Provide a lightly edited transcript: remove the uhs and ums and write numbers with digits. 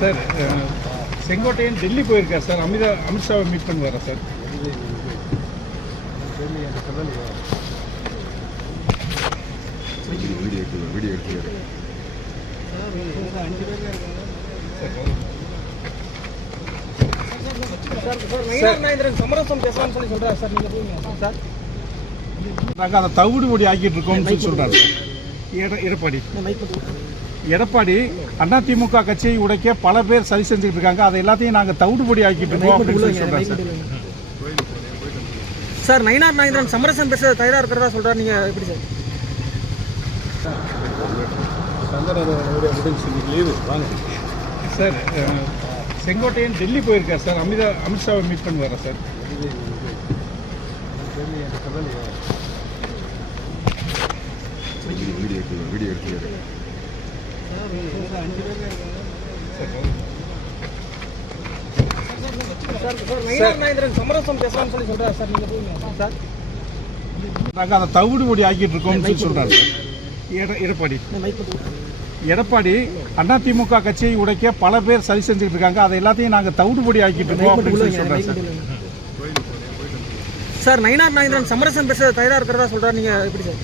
Sir Sengottaiyan Delhi போயிருக்கார் sir. அமித்ஷாவை meet பண்ணி வரேன் சார். வீடியோ எடுத்து சமரசம் பேசலாம்னு சொல்லி சொல்றாரு சார். நீங்க சார் நாங்கள் அதை தவிடுபடி ஆக்கிட்டு இருக்கோம்னு சொல்லி சொல்றாரு எடப்பாடி. அதிமுக கட்சியை உடைக்க பல பேர் சரி செஞ்சுட்டு இருக்காங்க. அதை எல்லாத்தையும் நாங்கள் தவிடுபடி ஆக்கிட்டு இருக்கோம் அப்படின்னு சொல்லி சொல்றாரு சார். சார் நயினார் நாகேந்திரன் சமரசம் பேச தயாராக இருக்கிறதா சொல்றாரு. நீங்க எப்படி சார்? சார் செங்கோட்டையன் டெல்லி போயிருக்கார் சார். அமித்ஷாவை மீட் பண்ணி வரேன் சார். வீடியோ எடுத்து நயினார் நாகேந்திரன் சமரசம் பேசலாம்னு சொல்லி சொல்றாரு சார். நீங்க சார் நாங்கள் அதை தவிடுபடி ஆக்கிட்டு இருக்கோம்னு சொல்லி சொல்றாரு எடப்பாடி. அதிமுக கட்சியை உடைக்க பல பேர் சரி செஞ்சுட்டு இருக்காங்க. அதை எல்லாத்தையும் நாங்கள் தவிடுபடி ஆக்கிட்டு இருக்கோம் அப்படின்னு சொல்லி சொல்றாரு சார். சார் நயினார் நாகேந்திரன் சமரசம் பேச தயாராக இருக்கிறதா சொல்றாரு. நீங்க எப்படி சார்?